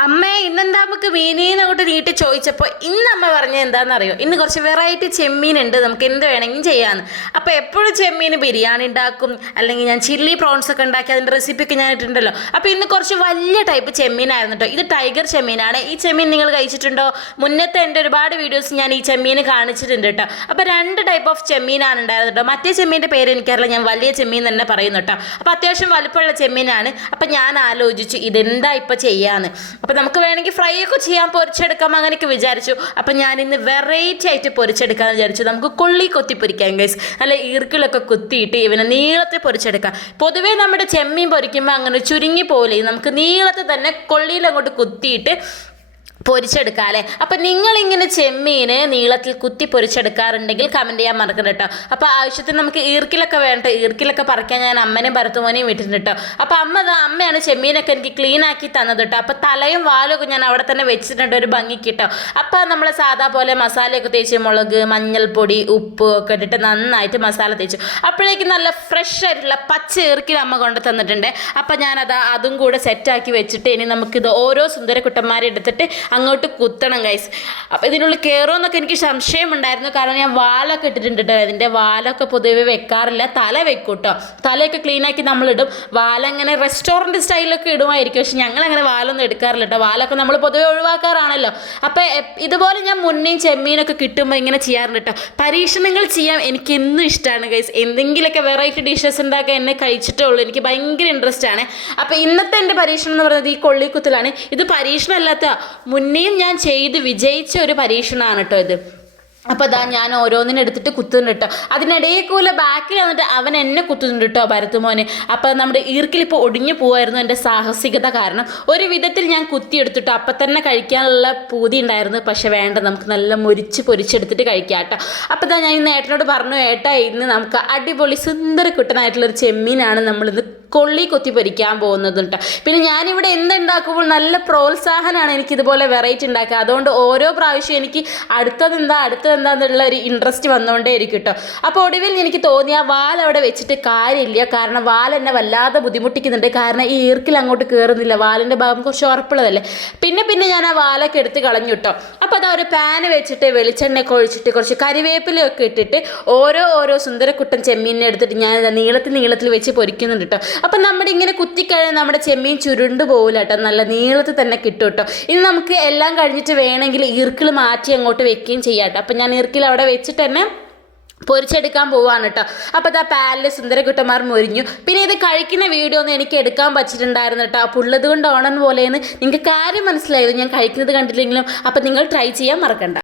അമ്മേ ഇന്നെന്താ നമുക്ക് മീനീന്ന് അങ്ങോട്ട് നീട്ടി ചോദിച്ചപ്പോൾ ഇന്ന് അമ്മ പറഞ്ഞത് എന്താണെന്നറിയോ, ഇന്ന് കുറച്ച് വെറൈറ്റി ചെമ്മീൻ ഉണ്ട്, നമുക്ക് എന്ത് വേണമെങ്കിലും ചെയ്യാമെന്ന്. അപ്പോൾ എപ്പോഴും ചെമ്മീൻ ബിരിയാണി ഉണ്ടാക്കും, അല്ലെങ്കിൽ ഞാൻ ചില്ലി പ്രോൺസ് ഒക്കെ ഉണ്ടാക്കി അതിൻ്റെ റെസിപ്പിയൊക്കെ ഞാൻ ഇട്ടിട്ടുണ്ടല്ലോ. അപ്പോൾ ഇന്ന് കുറച്ച് വലിയ ടൈപ്പ് ചെമ്മീനായിരുന്നു കേട്ടോ. ഇത് ടൈഗർ ചെമ്മീനാണ്. ഈ ചെമ്മീൻ നിങ്ങൾ കഴിച്ചിട്ടുണ്ടോ? മുന്നത്തെ എൻ്റെ ഒരുപാട് വീഡിയോസ് ഞാൻ ഈ ചെമ്മീൻ കാണിച്ചിട്ടുണ്ട് കേട്ടോ. അപ്പോൾ രണ്ട് ടൈപ്പ് ഓഫ് ചെമ്മീനാണ് ഉണ്ടായിരുന്നത് കേട്ടോ. മറ്റേ ചെമ്മീൻ്റെ പേര് എനിക്കറിയില്ല, ഞാൻ വലിയ ചെമ്മീൻ തന്നെ പറയുന്നു കേട്ടോ. അപ്പോൾ അത്യാവശ്യം വലുപ്പമുള്ള ചെമ്മീനാണ്. അപ്പോൾ ഞാൻ ആലോചിച്ചു ഇതെന്താ ഇപ്പോൾ ചെയ്യാമെന്ന്. അപ്പോൾ നമുക്ക് വേണമെങ്കിൽ ഫ്രൈ ഒക്കെ ചെയ്യാൻ, പൊരിച്ചെടുക്കാം അങ്ങനെയൊക്കെ വിചാരിച്ചു. അപ്പം ഞാൻ ഇന്ന് വെറൈറ്റി ആയിട്ട് പൊരിച്ചെടുക്കാമെന്ന് വിചാരിച്ചു. നമുക്ക് കൊള്ളി കൊത്തി പൊരിക്കാം ഗൈസ്. നല്ല ഈർക്കിളൊക്കെ കുത്തിയിട്ട് ഇവനെ നീളത്തിൽ പൊരിച്ചെടുക്കാം. പൊതുവേ നമ്മുടെ ചെമ്മീൻ പൊരിക്കുമ്പോൾ അങ്ങനെ ചുരുങ്ങി പോലെ നമുക്ക് നീളത്തിൽ തന്നെ കൊള്ളിയിൽ അങ്ങോട്ട് കുത്തിയിട്ട് പൊരിച്ചെടുക്കാം അല്ലേ. അപ്പം നിങ്ങളിങ്ങനെ ചെമ്മീന് നീളത്തിൽ കുത്തി പൊരിച്ചെടുക്കാറുണ്ടെങ്കിൽ കമൻറ്റ് ചെയ്യാൻ മറക്കണ്ട കേട്ടോ. അപ്പോൾ ആവശ്യത്തിന് നമുക്ക് ഈർക്കിലൊക്കെ വേണ്ട, ഈർക്കിലൊക്കെ പറിക്കാൻ ഞാൻ അമ്മനെയും ഭരത്തുമോനെയും വിട്ടിട്ടുണ്ട് കേട്ടോ. അപ്പോൾ അമ്മയാണ് ചെമ്മീനൊക്കെ എനിക്ക് ക്ലീൻ ആക്കി തന്നത് കേട്ടോ. അപ്പോൾ തലയും വാലൊക്കെ ഞാൻ അവിടെ തന്നെ വെച്ചിട്ടുണ്ട് ഒരു ഭംഗിക്ക് കേട്ടോ. അപ്പോൾ നമ്മൾ സാധാ പോലെ മസാലയൊക്കെ തേച്ച് മുളക്, മഞ്ഞൾപ്പൊടി, ഉപ്പ് ഒക്കെ ഇട്ടിട്ട് നന്നായിട്ട് മസാല തേച്ചു. അപ്പോഴേക്കും നല്ല ഫ്രഷ് ആയിട്ടുള്ള പച്ച ഈർക്കിൽ അമ്മ കൊണ്ട് തന്നിട്ടുണ്ട്. അപ്പോൾ ഞാനത് അതും കൂടെ സെറ്റാക്കി വെച്ചിട്ട് ഇനി നമുക്കിത് ഓരോ സുന്ദരക്കുട്ടന്മാരെ എടുത്തിട്ട് അങ്ങോട്ട് കുത്തണം ഗൈസ്. അപ്പോൾ ഇതിനുള്ളിൽ കയറുമെന്നൊക്കെ എനിക്ക് സംശയമുണ്ടായിരുന്നു, കാരണം ഞാൻ വാലൊക്കെ ഇട്ടിട്ടുണ്ട് കേട്ടോ. ഇതിൻ്റെ വാലൊക്കെ പൊതുവെ വെക്കാറില്ല, തല വെക്കും കേട്ടോ. തലയൊക്കെ ക്ലീനാക്കി നമ്മളിടും. വാലങ്ങനെ റെസ്റ്റോറൻറ്റ് സ്റ്റൈലൊക്കെ ഇടുമായിരിക്കും, പക്ഷെ ഞങ്ങളങ്ങനെ വാലൊന്നും എടുക്കാറില്ല കേട്ടോ. വാലൊക്കെ നമ്മൾ പൊതുവെ ഒഴിവാക്കാറാണല്ലോ. അപ്പോൾ ഇതുപോലെ ഞാൻ മുന്നേയും ചെമ്മീനൊക്കെ കിട്ടുമ്പോൾ ഇങ്ങനെ ചെയ്യാറുണ്ട് കേട്ടോ. പരീക്ഷണങ്ങൾ ചെയ്യാൻ എനിക്ക് എന്നും ഇഷ്ടമാണ് ഗൈസ്. എന്തെങ്കിലുമൊക്കെ വെറൈറ്റി ഡിഷസ് ഉണ്ടാക്കാൻ എന്നെ കഴിച്ചിട്ടേ ഉള്ളൂ. എനിക്ക് ഭയങ്കര ഇൻട്രസ്റ്റ് ആണ്. അപ്പോൾ ഇന്നത്തെ എൻ്റെ പരീക്ഷണം എന്ന് പറയുന്നത് ഈ കൊള്ളിക്കുത്തലാണ്. ഇത് പരീക്ഷണമല്ലാത്ത മുന്നേയും ഞാൻ ചെയ്ത് വിജയിച്ച ഒരു പരീക്ഷണമാണ് കേട്ടോ ഇത്. അപ്പോൾ അതാ ഞാൻ ഓരോന്നിനെടുത്തിട്ട് കുത്തുന്നുണ്ട് കേട്ടോ. അതിനിടയിൽ കൂടെ ബാക്കിൽ വന്നിട്ട് അവൻ എന്നെ കുത്തുന്നുണ്ട് കേട്ടോ, ഭരത്തുമോന്. അപ്പോൾ നമ്മുടെ ഈർക്കിലിപ്പോൾ ഒടിഞ്ഞു പോവായിരുന്നു എൻ്റെ സാഹസികത കാരണം. ഒരു വിധത്തിൽ ഞാൻ കുത്തിയെടുത്തിട്ടോ. അപ്പം തന്നെ കഴിക്കാനുള്ള പൂതി ഉണ്ടായിരുന്നു, പക്ഷെ വേണ്ട, നമുക്ക് നല്ല മുരിച്ച് പൊരിച്ചെടുത്തിട്ട് കഴിക്കാം കേട്ടോ. അപ്പോൾ ഇതാ ഞാൻ ഇന്ന് ഏട്ടനോട് പറഞ്ഞു, ഏട്ടാ ഇന്ന് നമുക്ക് അടിപൊളി സുന്ദരക്കുട്ടനായിട്ടുള്ളൊരു ചെമ്മീനാണ് നമ്മളിന്ന് കൊള്ളി കൊത്തി പൊരിക്കാൻ പോകുന്നത് കേട്ടോ. പിന്നെ ഞാനിവിടെ എന്തുണ്ടാക്കുമ്പോൾ നല്ല പ്രോത്സാഹനമാണ് എനിക്കിതുപോലെ വെറൈറ്റി ഉണ്ടാക്കുക. അതുകൊണ്ട് ഓരോ പ്രാവശ്യം എനിക്ക് അടുത്തതെന്താന്നുള്ള ഒരു ഇൻട്രസ്റ്റ് വന്നുകൊണ്ടേ ഇരിക്കും കേട്ടോ. അപ്പോൾ ഒടുവിൽ എനിക്ക് തോന്നി ആ വാൽ അവിടെ വെച്ചിട്ട് കാര്യമില്ല, കാരണം വാൽ എന്നെ വല്ലാതെ ബുദ്ധിമുട്ടിക്കുന്നുണ്ട്. കാരണം ഈ ഈർക്കിൽ അങ്ങോട്ട് കയറുന്നില്ല, വാലിൻ്റെ ഭാഗം കുറച്ച് ഉറപ്പുള്ളതല്ലേ. പിന്നെ ഞാൻ ആ വാലൊക്കെ എടുത്ത് കളഞ്ഞു കേട്ടോ. അപ്പോൾ അതാ ഒരു പാന് വെച്ചിട്ട് വെളിച്ചെണ്ണയൊക്കെ ഒഴിച്ചിട്ട് കുറച്ച് കരിവേപ്പിലയൊക്കെ ഇട്ടിട്ട് ഓരോ സുന്ദരക്കുട്ടൻ ചെമ്മീനെ എടുത്തിട്ട് ഞാൻ നീളത്തിൽ വെച്ച് പൊരിക്കുന്നുണ്ട് കേട്ടോ. അപ്പം നമ്മുടെ ഇങ്ങനെ കുത്തിക്കഴിഞ്ഞാൽ നമ്മുടെ ചെമ്മീൻ ചുരുണ്ട് പോകില്ല കേട്ടോ, നല്ല നീളത്തിൽ തന്നെ കിട്ടും കേട്ടോ. ഇനി നമുക്ക് എല്ലാം കഴിഞ്ഞിട്ട് വേണമെങ്കിൽ ഈർക്കിൾ മാറ്റി അങ്ങോട്ട് വെക്കുകയും ചെയ്യാം കേട്ടോ. അപ്പം ഞാൻ ഈർക്കിൾ അവിടെ വെച്ചിട്ട് തന്നെ പൊരിച്ചെടുക്കാൻ പോവാണ് കേട്ടോ. അപ്പോൾ ഇതാ പാലിൽ സുന്ദരക്കുട്ടന്മാർ മൊരിഞ്ഞു. പിന്നെ ഇത് കഴിക്കുന്ന വീഡിയോ ഒന്നും എനിക്ക് എടുക്കാൻ പറ്റിയിട്ടുണ്ടായിരുന്നു കേട്ടോ. അപ്പോൾ ഉള്ളത് കൊണ്ട് ഓണം പോലെയെന്ന് നിങ്ങൾക്ക് കാര്യം മനസ്സിലായത്, ഞാൻ കഴിക്കുന്നത് കണ്ടില്ലെങ്കിലും. അപ്പോൾ നിങ്ങൾ ട്രൈ ചെയ്യാൻ മറക്കണ്ട.